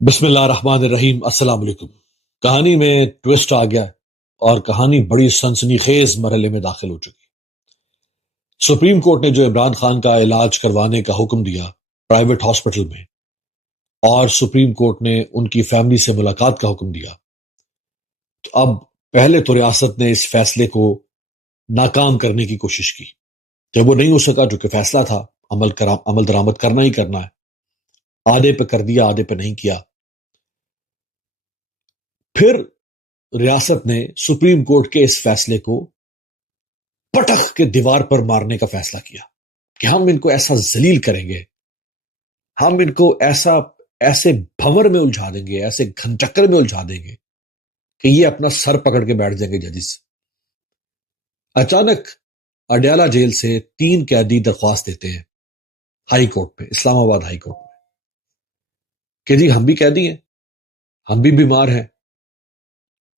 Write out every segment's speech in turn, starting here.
بسم اللہ الرحمن الرحیم۔ السلام علیکم۔ کہانی میں ٹوسٹ آ گیا اور کہانی بڑی سنسنی خیز مرحلے میں داخل ہو چکی۔ سپریم کورٹ نے جو عمران خان کا علاج کروانے کا حکم دیا پرائیویٹ ہاسپٹل میں، اور سپریم کورٹ نے ان کی فیملی سے ملاقات کا حکم دیا، تو اب پہلے تو ریاست نے اس فیصلے کو ناکام کرنے کی کوشش کی۔ جب وہ نہیں ہو سکا، جو کہ فیصلہ تھا، عمل درآمد کرنا ہی کرنا ہے، آدھے پہ کر دیا، آدھے پہ نہیں کیا۔ پھر ریاست نے سپریم کورٹ کے اس فیصلے کو پٹخ کے دیوار پر مارنے کا فیصلہ کیا کہ ہم ان کو ایسا ذلیل کریں گے، ہم ان کو ایسے بھنور میں الجھا دیں گے، ایسے گھن چکر میں الجھا دیں گے کہ یہ اپنا سر پکڑ کے بیٹھ جائیں گے ججز سے۔ اچانک اڈیالہ جیل سے 3 قیدی درخواست دیتے ہیں ہائی کورٹ میں، اسلام آباد ہائی کورٹ میں، کہ جی ہم بھی قیدی ہیں، ہم بھی بیمار ہیں،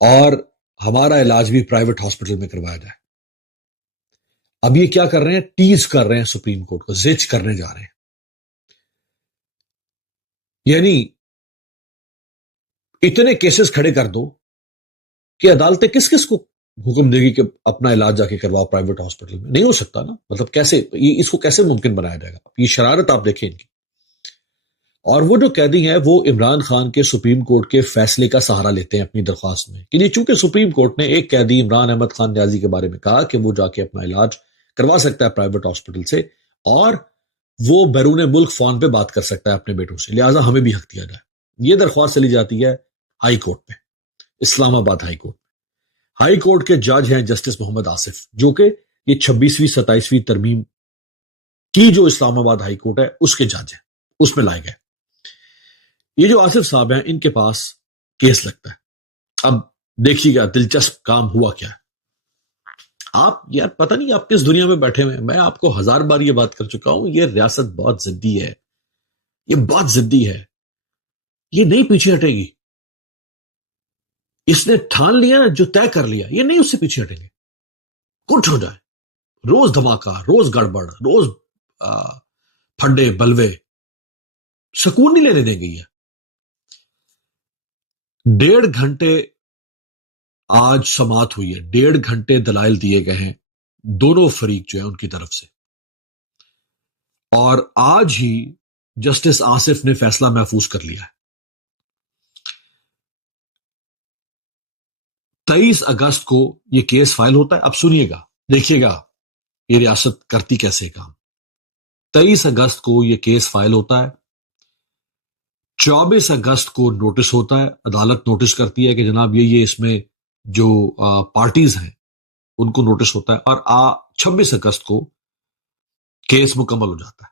اور ہمارا علاج بھی پرائیویٹ ہاسپٹل میں کروایا جائے۔ اب یہ کیا کر رہے ہیں؟ ٹیز کر رہے ہیں سپریم کورٹ کو، زچ کرنے جا رہے ہیں۔ یعنی اتنے کیسز کھڑے کر دو کہ عدالتیں کس کس کو حکم دے گی کہ اپنا علاج جا کے کرواؤ پرائیویٹ ہاسپٹل میں؟ نہیں ہو سکتا نا، مطلب کیسے اس کو کیسے ممکن بنایا جائے گا؟ یہ شرارت آپ دیکھیں ان کی۔ اور وہ جو قیدی ہیں وہ عمران خان کے سپریم کورٹ کے فیصلے کا سہارا لیتے ہیں اپنی درخواست میں، کہ چونکہ سپریم کورٹ نے ایک قیدی عمران احمد خان نیازی کے بارے میں کہا کہ وہ جا کے اپنا علاج کروا سکتا ہے پرائیویٹ ہاسپٹل سے، اور وہ بیرون ملک فون پہ بات کر سکتا ہے اپنے بیٹوں سے، لہٰذا ہمیں بھی حق دیا جائے۔ یہ درخواست چلی جاتی ہے ہائی کورٹ میں، اسلام آباد ہائی کورٹ میں۔ ہائی کورٹ کے جج ہیں جسٹس محمد آصف، جو کہ یہ 26ویں 27ویں ترمیم کی جو اسلام آباد ہائی کورٹ ہے اس کے جج ہیں، اس میں لائے گئے۔ یہ جو آصف صاحب ہیں، ان کے پاس کیس لگتا ہے۔ اب دیکھیے گا دلچسپ کام ہوا کیا ہے۔ آپ یار پتہ نہیں آپ کس دنیا میں بیٹھے ہوئے ہیں۔ میں آپ کو 1000 بار یہ بات کر چکا ہوں، یہ ریاست بہت ضدی ہے، یہ بہت ضدی ہے، یہ نہیں پیچھے ہٹے گی۔ اس نے ٹھان لیا، جو طے کر لیا، یہ نہیں اس سے پیچھے ہٹیں گے، کچھ ہو جائے، روز دھماکہ، روز گڑبڑ، روز پھڈے بلوے، سکون نہیں لینے دیں گے۔ یہ 1.5 گھنٹے آج سماعت ہوئی ہے، 1.5 گھنٹے دلائل دیے گئے ہیں دونوں فریق جو ہے ان کی طرف سے، اور آج ہی جسٹس آصف نے فیصلہ محفوظ کر لیا ہے۔ 23 اگست کو یہ کیس فائل ہوتا ہے۔ اب سنیے گا، دیکھیے گا یہ ریاست کرتی کیسے کام۔ 23 اگست کو یہ کیس فائل ہوتا ہے، 24 اگست کو نوٹس ہوتا ہے، عدالت نوٹس کرتی ہے کہ جناب یہ اس میں جو پارٹیز ہیں ان کو نوٹس ہوتا ہے، اور 26 اگست کو کیس مکمل ہو جاتا ہے۔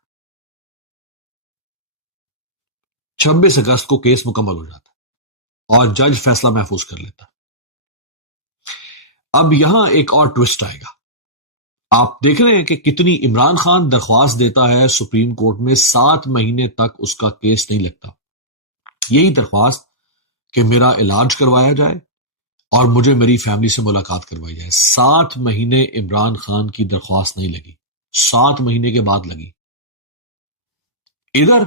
26 اگست کو کیس مکمل ہو جاتا ہے اور جج فیصلہ محفوظ کر لیتا ہے۔ اب یہاں ایک اور ٹوسٹ آئے گا۔ آپ دیکھ رہے ہیں کہ کتنی عمران خان درخواست دیتا ہے سپریم کورٹ میں، 7 مہینے تک اس کا کیس نہیں لگتا۔ یہی درخواست کہ میرا علاج کروایا جائے اور مجھے میری فیملی سے ملاقات کروائی جائے، 7 مہینے عمران خان کی درخواست نہیں لگی، 7 مہینے کے بعد لگی۔ ادھر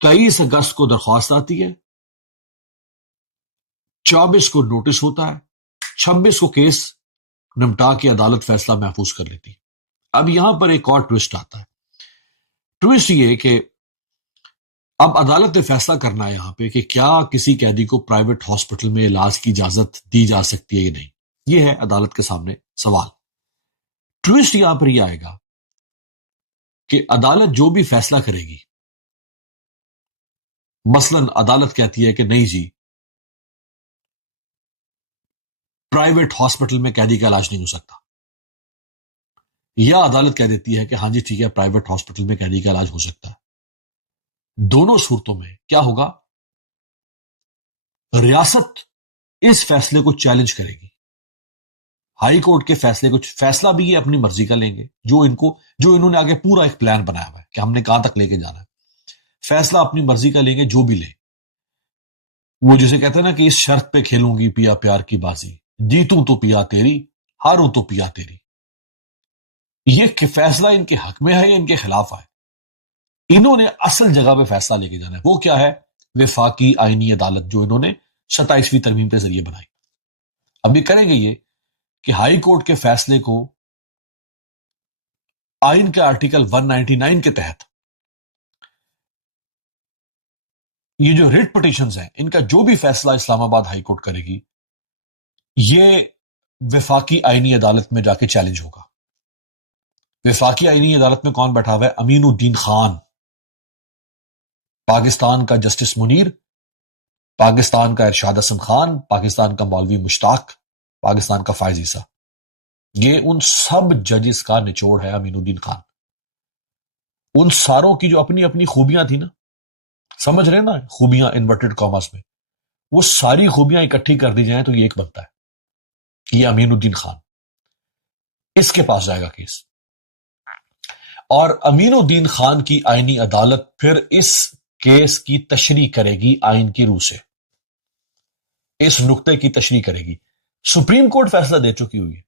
23 اگست کو درخواست آتی ہے، 24 کو نوٹس ہوتا ہے، 26 کو کیس نمٹا کے عدالت فیصلہ محفوظ کر لیتی۔ اب یہاں پر ایک اور ٹوسٹ آتا ہے۔ ٹوسٹ یہ کہ اب عدالت نے فیصلہ کرنا ہے یہاں پہ کہ کیا کسی قیدی کو پرائیویٹ ہاسپٹل میں علاج کی اجازت دی جا سکتی ہے یا نہیں۔ یہ ہے عدالت کے سامنے سوال۔ ٹوسٹ یہاں پر یہ آئے گا کہ عدالت جو بھی فیصلہ کرے گی، مثلا عدالت کہتی ہے کہ نہیں جی پرائیویٹ ہاسپٹل میں قیدی کا علاج نہیں ہو سکتا، یا عدالت کہہ دیتی ہے کہ ہاں جی ٹھیک ہے پرائیویٹ ہاسپٹل میں قیدی کا علاج ہو سکتا ہے، دونوں صورتوں میں کیا ہوگا؟ ریاست اس فیصلے کو چیلنج کرے گی۔ ہائی کورٹ کے فیصلے کو، فیصلہ بھی یہ اپنی مرضی کا لیں گے، جو انہوں نے آگے پورا ایک پلان بنایا ہوا ہے کہ ہم نے کہاں تک لے کے جانا ہے، فیصلہ اپنی مرضی کا لیں گے، جو بھی لیں۔ وہ جسے کہتے ہیں نا کہ اس شرط پہ کھیلوں گی پیا پیار کی بازی، جیتوں تو پیا تیری، ہاروں تو پیا تیری۔ یہ فیصلہ ان کے حق میں ہے یا ان کے خلاف ہے؟ انہوں نے اصل جگہ پہ فیصلہ لے کے جانا ہے۔ وہ کیا ہے؟ وفاقی آئینی عدالت جو انہوں نے 27ویں ترمیم کے ذریعے بنائی. اب یہ کریں گے یہ کہ ہائی کورٹ کے فیصلے کو آئین کے آرٹیکل 199 کے تحت یہ جو ریٹ پٹیشنز ہیں ان کا جو بھی فیصلہ اسلام آباد ہائی کورٹ کرے گی یہ وفاقی آئینی عدالت میں جا کے چیلنج ہوگا. وفاقی آئینی عدالت میں کون بیٹھا ہوا ہے؟ امین الدین خان، پاکستان کا جسٹس منیر، پاکستان کا ارشاد حسن خان، پاکستان کا مولوی مشتاق، پاکستان کا فائز عیسیٰ. یہ ان سب ججز کا نچوڑ ہے امین الدین خان. ان ساروں کی جو اپنی اپنی خوبیاں تھی نا، سمجھ رہے نا، خوبیاں انورٹڈ کاماس میں، وہ ساری خوبیاں اکٹھی کر دی جائیں تو یہ ایک بنتا ہے. یہ امین الدین خان، اس کے پاس جائے گا کیس، اور امین الدین خان کی آئینی عدالت پھر اس کیس کی تشریح کرے گی آئین کی روح سے، اس نقطے کی تشریح کرے گی. سپریم کورٹ فیصلہ دے چکی ہوئی ہے،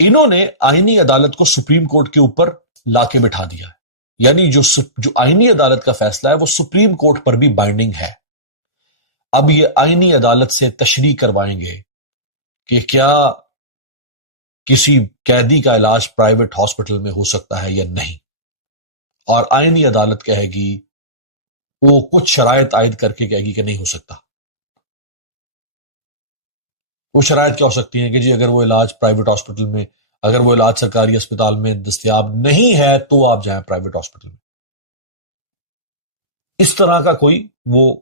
انہوں نے آئینی عدالت کو سپریم کورٹ کے اوپر لا کے بٹھا دیا ہے. یعنی جو آئینی عدالت کا فیصلہ ہے وہ سپریم کورٹ پر بھی بائنڈنگ ہے. اب یہ آئینی عدالت سے تشریح کروائیں گے کہ کیا کسی قیدی کا علاج پرائیویٹ ہاسپٹل میں ہو سکتا ہے یا نہیں، اور آئینی عدالت کہے گی، وہ کچھ شرائط عائد کر کے کہے گی کہ نہیں ہو سکتا. وہ شرائط کیا ہو سکتی ہیں کہ جی اگر وہ علاج پرائیویٹ ہاسپٹل میں، اگر وہ علاج سرکاری اسپتال میں دستیاب نہیں ہے تو آپ جائیں پرائیویٹ ہاسپٹل میں. اس طرح کا کوئی وہ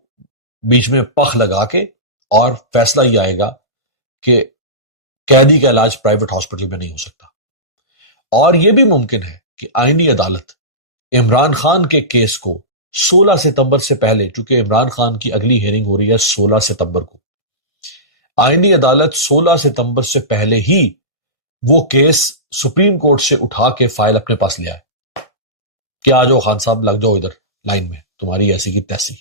بیچ میں پخ لگا کے اور فیصلہ یہ آئے گا کہ قیدی کا علاج پرائیویٹ ہاسپٹل میں نہیں ہو سکتا. اور یہ بھی ممکن ہے کہ آئینی عدالت عمران خان کے کیس کو 16 ستمبر سے پہلے، چونکہ عمران خان کی اگلی ہیئرنگ ہو رہی ہے 16 ستمبر کو، آئینی عدالت 16 ستمبر سے پہلے ہی وہ کیس سپریم کورٹ سے اٹھا کے فائل اپنے پاس لے آئے کہ آ جاؤ خان صاحب، لگ جاؤ ادھر لائن میں، تمہاری ایسی کی تیسی.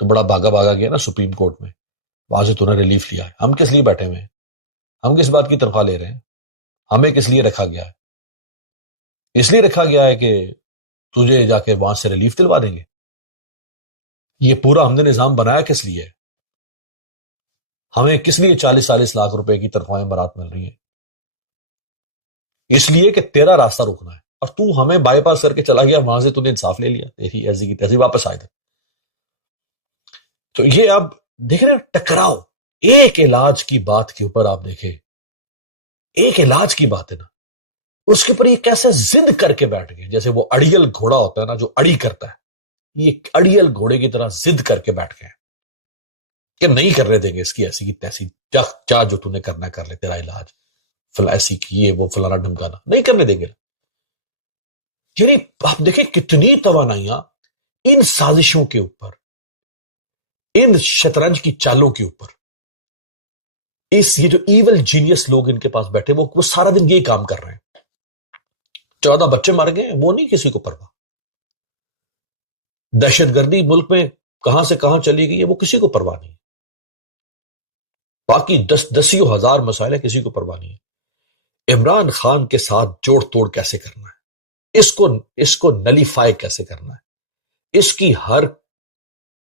تو بڑا بھاگا گیا نا سپریم کورٹ میں، وہاں سے تو نے ریلیف لیا ہے. ہم کس لیے بیٹھے ہوئے ہیں؟ ہم کس بات کی تنخواہ لے رہے ہیں؟ ہمیں کس لیے رکھا گیا ہے؟ اس لیے رکھا گیا ہے کہ تجھے جا کے وہاں سے ریلیف دلوا دیں گے. یہ پورا ہم نے نظام بنایا کس لیے؟ ہمیں کس لیے 40-40 لاکھ روپے کی تنخواہیں برات مل رہی ہیں؟ اس لیے کہ تیرا راستہ روکنا ہے، اور تو ہمیں بائی پاس کر کے چلا گیا، وہاں سے تو نے انصاف لے لیا، تیری ایسی کی تیسی واپس آئے تھے. تو یہ اب دیکھ رہے ہیں ٹکراؤ ایک علاج کی بات کے اوپر. آپ دیکھیں ایک علاج کی بات ہے نا، اس کے اوپر یہ کیسے زد کر کے بیٹھ گئے، جیسے وہ اڑیل گھوڑا ہوتا ہے نا جو اڑی کرتا ہے، یہ اڑیل گھوڑے کی طرح زد کر کے بیٹھ گئے کہ نہیں کرنے دیں گے اس کی ایسی کی تیسی، چاہ جو تو نے کرنا کر لے، تیرا علاج ایسی کی یہ وہ فلانا ڈھمکانا نہیں کرنے دیں گے. یعنی آپ دیکھیں کتنی توانائیاں ان سازشوں کے اوپر، ان شطرنج کی چالوں کے اوپر، یہ جو ایول جینیس لوگ ان کے پاس بیٹھے وہ سارا دن یہی کام کر رہے ہیں. 14 بچے مر گئے، وہ نہیں کسی کو پرواہ. دہشت گردی ملک میں کہاں سے کہاں چلی گئی ہے وہ کسی کو پرواہ نہیں. باقی دسیوں ہزار مسائل ہے، کسی کو پرواہ نہیں ہے. عمران خان کے ساتھ جوڑ توڑ کیسے کرنا ہے، اس کو نلیفائی کیسے کرنا ہے، اس کی ہر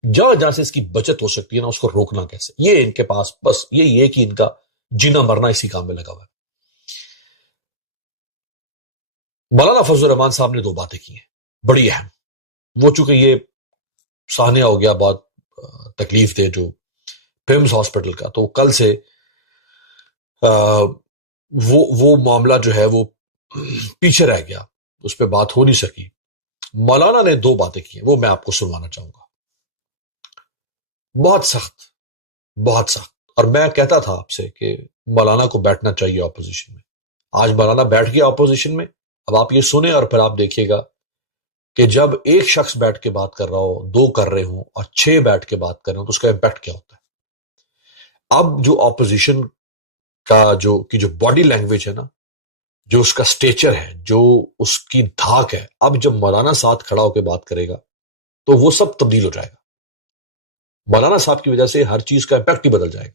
جہاں سے اس کی بچت ہو سکتی ہے نا اس کو روکنا کیسے، یہ ان کے پاس بس یہی ہے کہ ان کا جینا مرنا اسی کام میں لگا ہوا ہے. مولانا فضل الرحمان صاحب نے 2 باتیں کی ہیں بڑی اہم. وہ چونکہ یہ سانحہ ہو گیا بہت تکلیف دے جو پیمز ہاسپٹل کا، تو کل سے وہ معاملہ جو ہے وہ پیچھے رہ گیا، اس پہ بات ہو نہیں سکی. مولانا نے 2 باتیں کی ہیں، وہ میں آپ کو سنوانا چاہوں گا. بہت سخت. اور میں کہتا تھا آپ سے کہ مولانا کو بیٹھنا چاہیے اپوزیشن میں. آج مولانا بیٹھ گیا اپوزیشن میں. اب آپ یہ سنیں اور پھر آپ دیکھیے گا کہ جب ایک شخص بیٹھ کے بات کر رہا ہو، 2 کر رہے ہوں اور 6 بیٹھ کے بات کر رہے ہوں تو اس کا امپیکٹ کیا ہوتا ہے. اب جو اپوزیشن کا جو باڈی لینگویج ہے نا، جو اس کا سٹیچر ہے، جو اس کی دھاک ہے، اب جب مولانا ساتھ کھڑا ہو کے بات کرے گا تو وہ سب تبدیل ہو جائے گا. مولانا صاحب کی وجہ سے ہر چیز کا امپیکٹ ہی بدل جائے گا.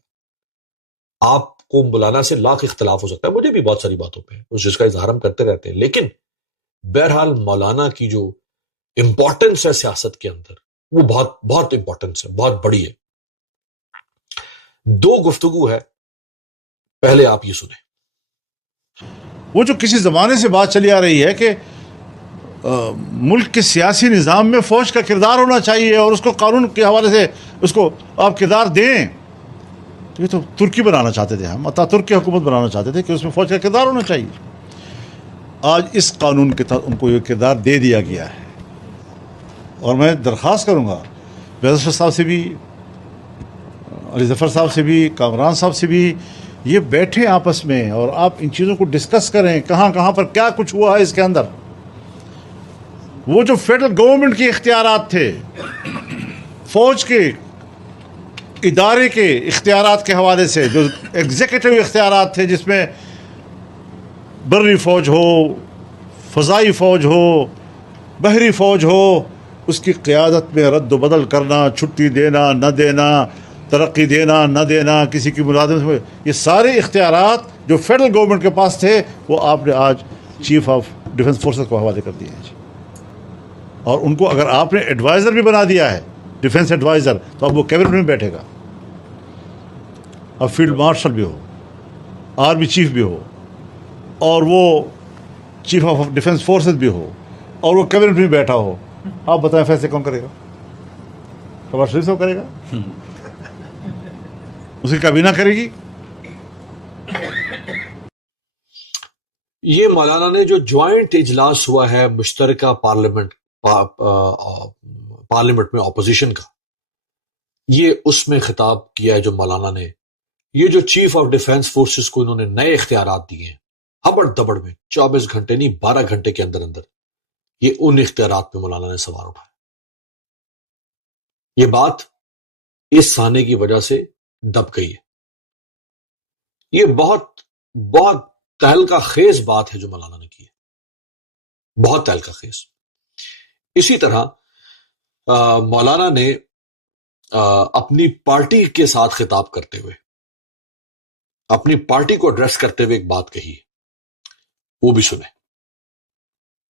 آپ کو مولانا سے لاکھ اختلاف ہو سکتا ہے، مجھے بھی بہت ساری باتوں پہ اس چیز کا اظہار ہم کرتے رہتے ہیں، لیکن بہرحال مولانا کی جو امپورٹنس ہے سیاست کے اندر، وہ بہت بہت امپورٹنس ہے، بہت بڑی ہے. 2 گفتگو ہے، پہلے آپ یہ سنیں. وہ جو کسی زمانے سے بات چلی آ رہی ہے کہ ملک کے سیاسی نظام میں فوج کا کردار ہونا چاہیے اور اس کو قانون کے حوالے سے اس کو آپ کردار دیں، یہ تو ترکی بنانا چاہتے تھے، ہم ترک کی حکومت بنانا چاہتے تھے کہ اس میں فوج کا کردار ہونا چاہیے. آج اس قانون کے تحت ان کو یہ کردار دے دیا گیا ہے. اور میں درخواست کروں گا بیضافر صاحب سے بھی، علی ظفر صاحب سے بھی، کامران صاحب سے بھی، یہ بیٹھیں آپس میں اور آپ ان چیزوں کو ڈسکس کریں، کہاں کہاں پر کیا کچھ ہوا ہے اس کے اندر. وہ جو فیڈرل گورنمنٹ کے اختیارات تھے، فوج کے ادارے کے اختیارات کے حوالے سے جو ایگزیکٹو اختیارات تھے، جس میں بری فوج ہو، فضائی فوج ہو، بحری فوج ہو، اس کی قیادت میں رد و بدل کرنا، چھٹی دینا نہ دینا، ترقی دینا نہ دینا، کسی کی ملازمت میں، یہ سارے اختیارات جو فیڈرل گورنمنٹ کے پاس تھے وہ آپ نے آج چیف آف ڈیفنس فورسز کو حوالے کر دیے ہیں. اور ان کو اگر آپ نے ایڈوائزر بھی بنا دیا ہے، ڈیفنس ایڈوائزر، تو اب وہ کیبنٹ میں بیٹھے گا. اب فیلڈ مارشل بھی ہو، آرمی چیف بھی ہو، اور وہ چیف آف ڈیفنس فورسز بھی ہو، اور وہ کیبنٹ میں بیٹھا ہو. آپ بتائیں فیصلے کون کرے گا؟ شہباز شریف صاحب کرے گا؟ اس کی کابینہ کرے گی؟ یہ مولانا نے جو جوائنٹ اجلاس ہوا ہے مشترکہ پارلیمنٹ میں اپوزیشن کا، یہ اس میں خطاب کیا ہے جو مولانا نے. یہ جو چیف آف ڈیفنس فورسز کو انہوں نے نئے اختیارات دیے ہیں ہبڑ دبڑ میں، 24 گھنٹے نہیں 12 گھنٹے کے اندر اندر، یہ ان اختیارات پہ مولانا نے سوال اٹھایا. یہ بات اس سانے کی وجہ سے دب گئی ہے. یہ بہت بہت تہلکہ خیز بات ہے جو مولانا نے کی ہے، بہت تہلکہ خیز. اسی طرح مولانا نے اپنی پارٹی کے ساتھ خطاب کرتے ہوئے، اپنی پارٹی کو ایڈریس کرتے ہوئے ایک بات کہی ہے، وہ بھی سنیں.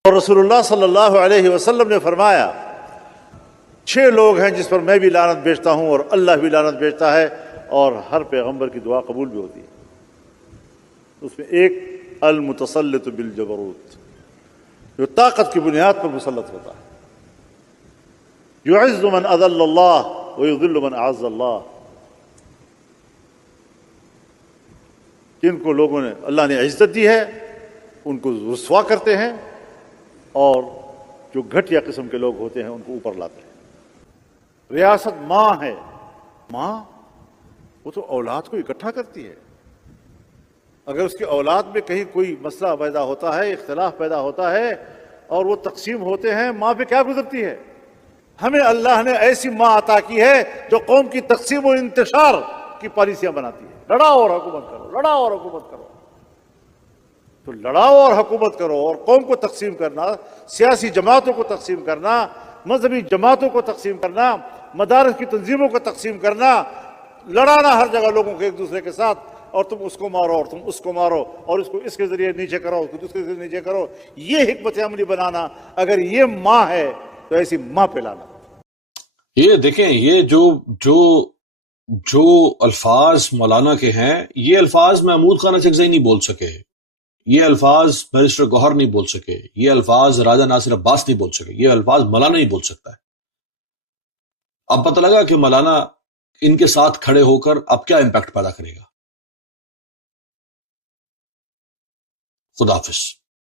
اور رسول اللہ صلی اللہ علیہ وسلم نے فرمایا 6 لوگ ہیں جس پر میں بھی لعنت بھیجتا ہوں اور اللہ بھی لعنت بھیجتا ہے، اور ہر پیغمبر کی دعا قبول بھی ہوتی ہے. اس میں ایک المتسلط بالجبروت، جو طاقت کی بنیاد پر مسلط ہوتا ہے. یعز من اذل اللہ ویذل من اعز اللہ. جن کو لوگوں نے اللہ نے عزت دی ہے ان کو رسوا کرتے ہیں، اور جو گھٹیا قسم کے لوگ ہوتے ہیں ان کو اوپر لاتے ہیں. ریاست ماں ہے، ماں وہ تو اولاد کو اکٹھا کرتی ہے. اگر اس کی اولاد میں کہیں کوئی مسئلہ پیدا ہوتا ہے، اختلاف پیدا ہوتا ہے اور وہ تقسیم ہوتے ہیں، ماں پہ کیا گزرتی ہے؟ ہمیں اللہ نے ایسی ماں عطا کی ہے جو قوم کی تقسیم و انتشار کی پالیسیاں بناتی ہے. لڑاؤ اور حکومت کرو، لڑاؤ اور حکومت کرو. تو لڑاؤ اور حکومت کرو، اور قوم کو تقسیم کرنا، سیاسی جماعتوں کو تقسیم کرنا، مذہبی جماعتوں کو تقسیم کرنا، مدارس کی تنظیموں کو تقسیم کرنا، لڑانا ہر جگہ لوگوں کو ایک دوسرے کے ساتھ، اور تم اس کو مارو اور تم اس کو مارو، اور اس کو اس کے ذریعے نیچے کرو، اس کو اس کے ذریعے نیچے کرو. یہ حکمت عملی بنانا، اگر یہ ماں ہے تو ایسی ماں پہ لانا. یہ دیکھیں، یہ جو الفاظ مولانا کے ہیں، یہ الفاظ محمود خان اچکزئی نہیں بول سکے، یہ الفاظ بیرسٹر گوہر نہیں بول سکے، یہ الفاظ راجہ ناصر عباس نہیں بول سکے، یہ الفاظ مولانا نہیں بول سکتا ہے. اب پتہ لگا کہ مولانا ان کے ساتھ کھڑے ہو کر اب کیا امپیکٹ پیدا کرے گا. خدا حافظ.